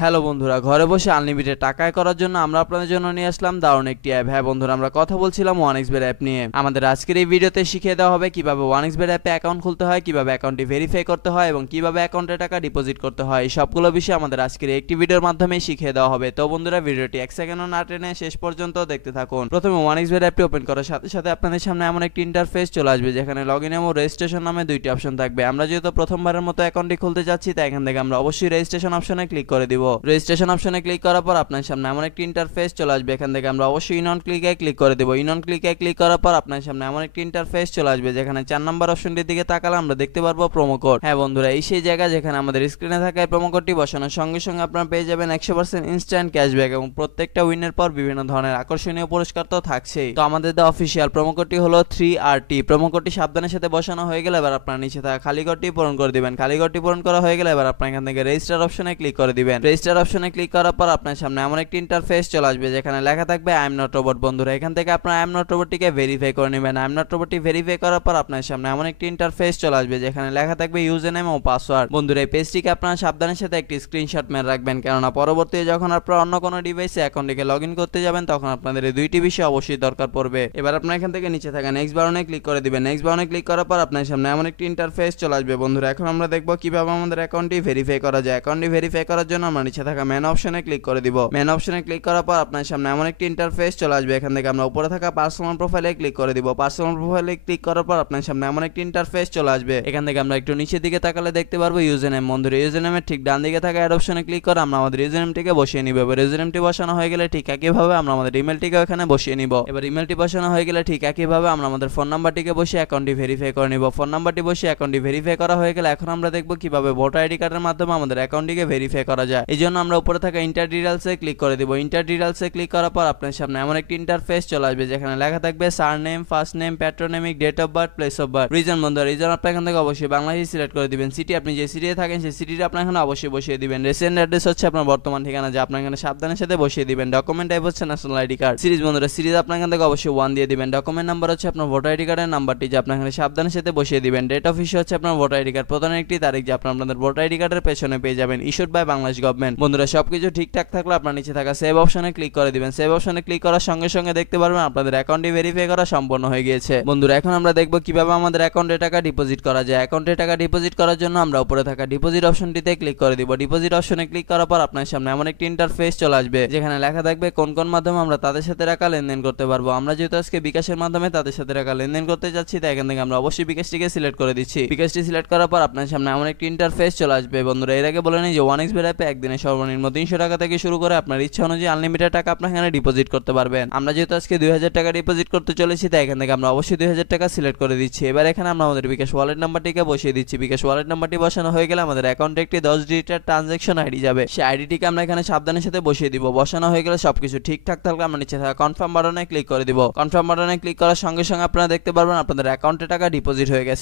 Hello বন্ধুরা, ঘরে বসে আনলিমিটেড টাকা আয় করার জন্য আমরা আপনাদের জন্য নিয়ে আসলাম দারুণ একটি অ্যাপ। হ্যাঁ বন্ধুরা, আমরা কথা বলছিলাম ওয়ানএক্সবেট অ্যাপ নিয়ে। আমাদের আজকের এই ভিডিওতে শিখিয়ে দেওয়া হবে কিভাবে ওয়ানএক্সবেট অ্যাপে অ্যাকাউন্ট খুলতে হয়, কিভাবে অ্যাকাউন্টটি ভেরিফাই করতে হয় এবং কিভাবে অ্যাকাউন্টে টাকা ডিপোজিট করতে হয়। এই সবগুলো বিষয় আমাদের আজকের একটি ভিডিওর মাধ্যমে শিখিয়ে দেওয়া হবে। তো বন্ধুরা, ভিডিওটি এক সেকেন্ডও না টেনে শেষ পর্যন্ত দেখতে থাকুন। প্রথমে ওয়ানএক্সবেট অ্যাপটি ওপেন করার সাথে সাথে আপনাদের সামনে এমন একটি ইন্টারফেস চলে আসবে যেখানে লগইন এবং রেজিস্ট্রেশন নামে দুইটি অপশন থাকবে। আমরা যেহেতু প্রথমবারের মতো অ্যাকাউন্টটি খুলতে যাচ্ছি, তাই এখান থেকে আমরা অবশ্যই রেজিস্ট্রেশন অপশনে ক্লিক করে দিব। রেজিস্ট্রেশন অপশনে ক্লিক করার পর আপনার সামনে এমন একটি ইন্টারফেস চলে আসবে। এখান থেকে আমরা অবশ্যই ইন অন ক্লিকে ক্লিক করে দেব। ইন অন ক্লিকে ক্লিক করার পর আপনার সামনে এমন একটি ইন্টারফেস চলে আসবে যেখানে 4 নম্বর অপশনটির দিকে তাকালে আমরা দেখতে পারবো প্রোমো কোড। হ্যাঁ বন্ধুরা, এই সেই জায়গা যেখানে আমাদের স্ক্রিনে থাকা এই প্রোমো কোডটি বসানোর সঙ্গে সঙ্গে আপনারা পেয়ে যাবেন 100% ইনস্ট্যান্ট ক্যাশব্যাক এবং প্রত্যেকটা উইনের পর বিভিন্ন ধরনের আকর্ষণীয় পুরস্কার তো থাকছেই। তো আমাদের দা অফিসিয়াল প্রোমো কোডটি হলো 3RT। প্রোমো কোডটি সাবধানের সাথে বসানো হয়ে গেলে এবার আপনার নিচে থাকা খালি ঘরটি পূরণ করে দিবেন। খালি ঘরটি পূরণ করা হয়ে গেলে এবার আপনার এখান থেকে রেজিস্টার অপশনে ক্লিক করে দিবেন। রেজিস্টার অপশনে ক্লিক করার পর আপনার সামনে এমন একটি ইন্টারফেস চলে আসবে যেখানে লেখা থাকবে আই এম নট রোবট। বন্ধুরা, এখান থেকে আপনারা আই এম নট রোবটটিকে ভেরিফাই করে নেবেন। আই এম নট রোবটটি ভেরিফাই করার পর আপনার সামনে এমন একটি ইন্টারফেস চলে আসবে যেখানে লেখা থাকবে ইউজার নেম ও পাসওয়ার্ড। বন্ধুরা, এই পেজটিকে আপনারা সাবধানের সাথে একটি স্ক্রিনশট মেরে রাখবেন, কেননা পরবর্তীতে যখন আপনারা অন্য কোনো ডিভাইসে অ্যাকাউন্টটিকে লগ ইন করতে যাবেন তখন আপনাদের এই দুইটি বিষয় অবশ্যই দরকার পড়বে। এবার আপনারা এখান থেকে নিচে থাকা নেক্সট বাটনে ক্লিক করে দিবেন। নেক্সট বাটনে ক্লিক করার পর আপনার সামনে এমন একটি ইন্টারফেস চলে আসবে। বন্ধুরা, এখন আমরা দেখব কিভাবে আমাদের অ্যাকাউন্টটি ভেরিফাই করা যায়। অ্যাকাউন্টটি ভেরিফাই করার জন্য আমরা নিচে থাকা মেন অপশনে ক্লিক করে দিব। মেন অপশনে ক্লিক করার পর আপনার সামনে এমন একটি ইন্টারফেস চলে আসবে। এখান থেকে আমরা উপরে থাকা পার্সোনাল প্রোফাইলে ক্লিক করে দিব। পার্সোনাল প্রোফাইলে ক্লিক করার পর আপনার সামনে এমন একটি ইন্টারফেস চলে আসবে। এখান থেকে আমরা একটু নিচের দিকে তাকালে দেখতে পারবো ইউজার নেম। বন্ধুরা, ইউজার নেমের ঠিক ডান দিকে থাকা অ্যাড অপশনে ক্লিক করে আমরা আমাদের ইউজার নেমটিকে বসিয়ে নিব। এবার ইউজার নেমটি বসানো হয়ে গেলে ঠিক একইভাবে আমরা আমাদের ইমেলটিকে এখানে বসিয়ে নিব। এবার ইমেলটি বসানো হয়ে গেলে ঠিক একইভাবে আমরা আমাদের ফোন নাম্বারটিকে বসিয়ে অ্যাকাউন্টটি ভেরিফাই করে নিব। ফোন নাম্বারটি বসিয়ে অ্যাকাউন্টটি ভেরিফাই করা হয়ে গেলে এখন আমরা দেখব কিভাবে ভোটার আইডি কার্ডের মাধ্যমে আমাদের অ্যাকাউন্টটিকে ভেরিফাই করা যায়। এই জন্য আমরা উপরে থাকা ইন্টার ডিটেইলসে ক্লিক করে দিব। ইন্টার ডিটেইলসে ক্লিক করার পর আপনার সামনে এমন একটি ইন্টারফেস চলে আসবে যেখানে লেখা থাকবে surname, first name, patronymic, date of birth, place of birth, reason. বন্ধুরা, রিজন আপনার এখান থেকে অবশ্যই বাংলাদেশ সিলেক্ট করে দিবেন। সিটি, আপনি যে সিটিতে থাকেন সেই সিটিটা আপনার এখানে অবশ্যই বসিয়ে দিবেন। রেসিডেন্ট অ্যাড্রেস হচ্ছে আপনার বর্তমান ঠিকানা, যা আপনার এখানে সাবধানের সাথে বসিয়ে দিবেন। ডকুমেন্ট টাইপ হচ্ছে ন্যাশনাল আইডি কার্ড। সিরিজ, বন্ধুরা, সিরিজ আপনার এখান থেকে অবশ্যই 1 দিয়ে দিবেন। ডকুমেন্ট নাম্বার হচ্ছে আপনার ভোটার আইডি কার্ডের নাম্বারটি, যা আপনার এখানে সাবধানের সাথে বসিয়ে দিবেন। ডেট অফ ইস্যু হচ্ছে আপনার ভোটার আইডি কার্ড প্রদানের একটি তারিখ, যা আপনাদের ভোটার আইডি কার্ডের পেছনে পেয়ে যাবেন। Issued by Bangladesh government. বন্ধুরা, সবকিছু ঠিকঠাক থাকলে আপনার নিচে থাকা সেভ অপশনে ক্লিক করে দিবেন। সেভ অপশনে ক্লিক করার সঙ্গে সঙ্গে দেখতে পারবেন আপনাদের অ্যাকাউন্টটি ভেরিফাই করা সম্পন্ন হয়ে গিয়েছে। বন্ধুরা, এখন আমরা দেখব কিভাবে আমাদের অ্যাকাউন্টে টাকা ডিপোজিট করা যায়। অ্যাকাউন্টে টাকা ডিপোজিট করার জন্য আমরা উপরে থাকা ডিপোজিট অপশনটিতে ক্লিক করে দিব। ডিপোজিট অপশনে ক্লিক করার পর আপনার সামনে এমন একটি ইন্টারফেস চলে আসবে যেখানে লেখা থাকবে কোন কোন মাধ্যমে আমরা তাদের সাথে টাকা লেনদেন করতে পারবো। আমরা যেহেতু আজকে বিকাশের মাধ্যমে তাদের সাথে টাকা লেনদেন করতে যাচ্ছি, তাই এখান থেকে আমরা অবশ্যই বিকাশটিকে সিলেক্ট করে দিচ্ছি। বিকাশটি সিলেক্ট করার পর আপনার সামনে এমন একটি ইন্টারফেস চলে আসবে। বন্ধুরা, এর আগে বলে নিই যে ওয়ানএক্সবেট অ্যাপে একদিনে সর্বনিম্ন 300 টাকা থেকে শুরু করে আপনার ইচ্ছা অনুযায়ী আনলিমিটেড টাকা আপনার এখানে ডিপোজিট করতে পারবেন। আমরা যেহেতু আজকে 2000 টাকা ডিপোজিট করতে চলেছি, তাই এখান থেকে আমরা অবশ্যই 2000 টাকা সিলেক্ট করে দিচ্ছি। এবার এখানে আমরা আমাদের বিকাশ ওয়ালেট নাম্বারটিকে বসিয়ে দিচ্ছি। বিকাশ ওয়ালেট নাম্বারটি বসানো হয়ে গেলে আমাদের অ্যাকাউন্টে একটি 10 ডিজিটের ট্রানজ্যাকশন আইডি যাবে। সেই আইডিটিকে আমরা এখানে সাবধানের সাথে বসিয়ে দিব। বসানো হয়ে গেলে সবকিছু ঠিকঠাক থাকলে আমরা নিচে থাকা কনফার্ম বাটনে ক্লিক করে দিব। কনফার্ম বাটনে ক্লিক করার সঙ্গে সঙ্গে আপনারা দেখতে পারবেন আপনাদের অ্যাকাউন্টে টাকা ডিপোজিট হয়ে গেছে।